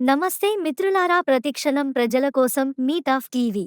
నమస్తే మిత్రులారా ప్రతిక్షణం ప్రజల కోసం మీ ఆఫ్ టీవీ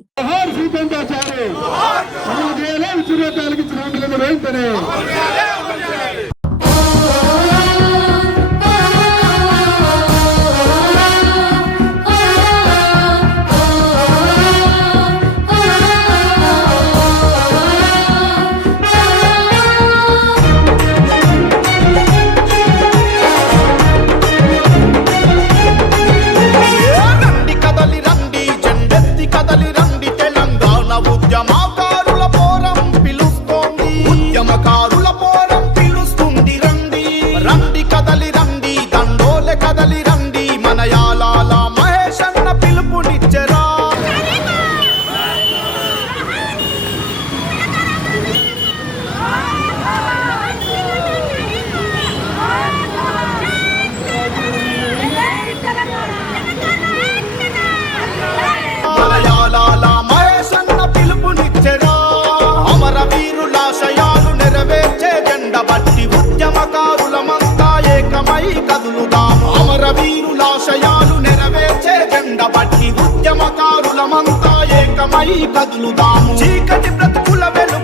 కదులుదాము అమరవీరులాశయాలు నెరవేర్చే జెండ బట్టి ఉద్యమకారులమంతా ఏకమై కదులుదాము. చీకటి బ్రతుకుల వెలుగు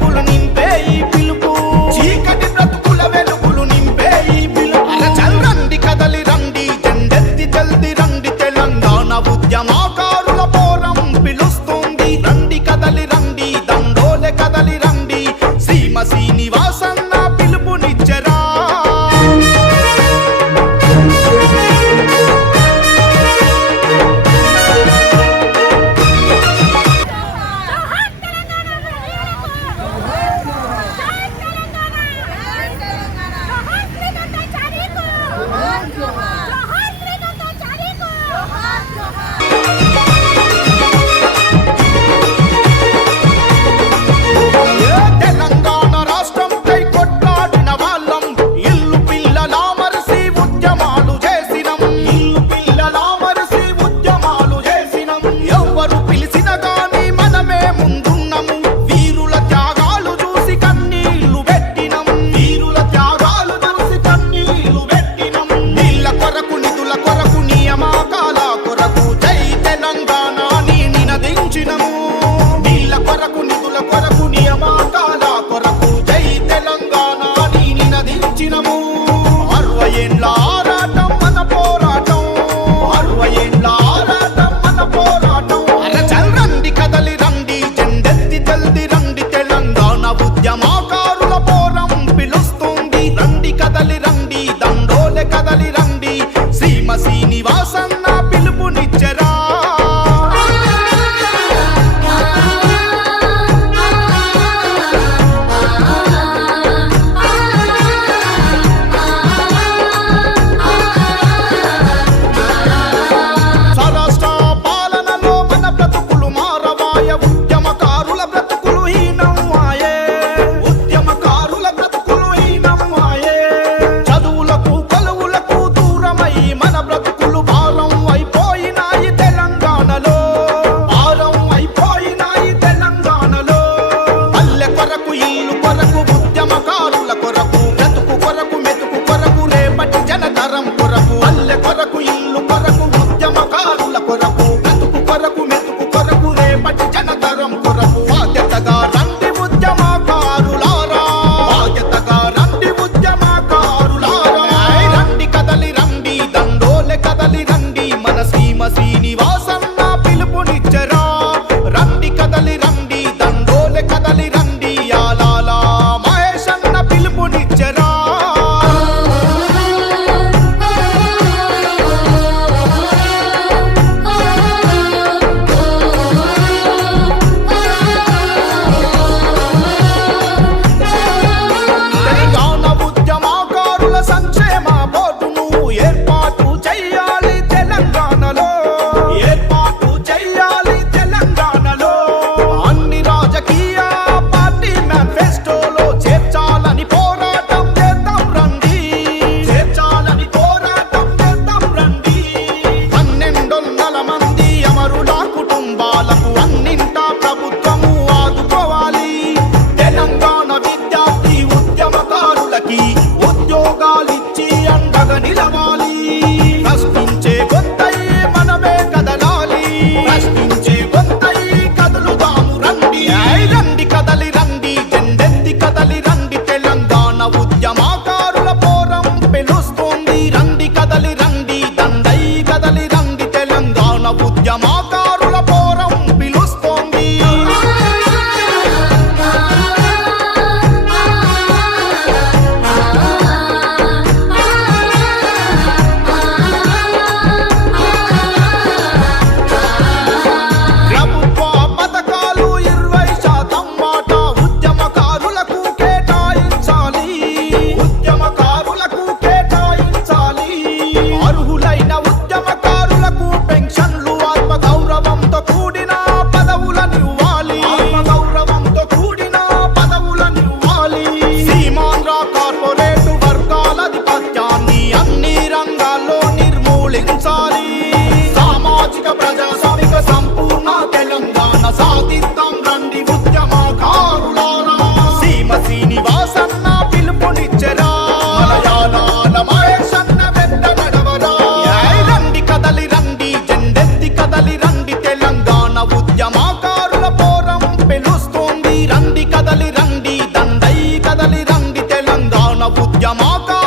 மாதா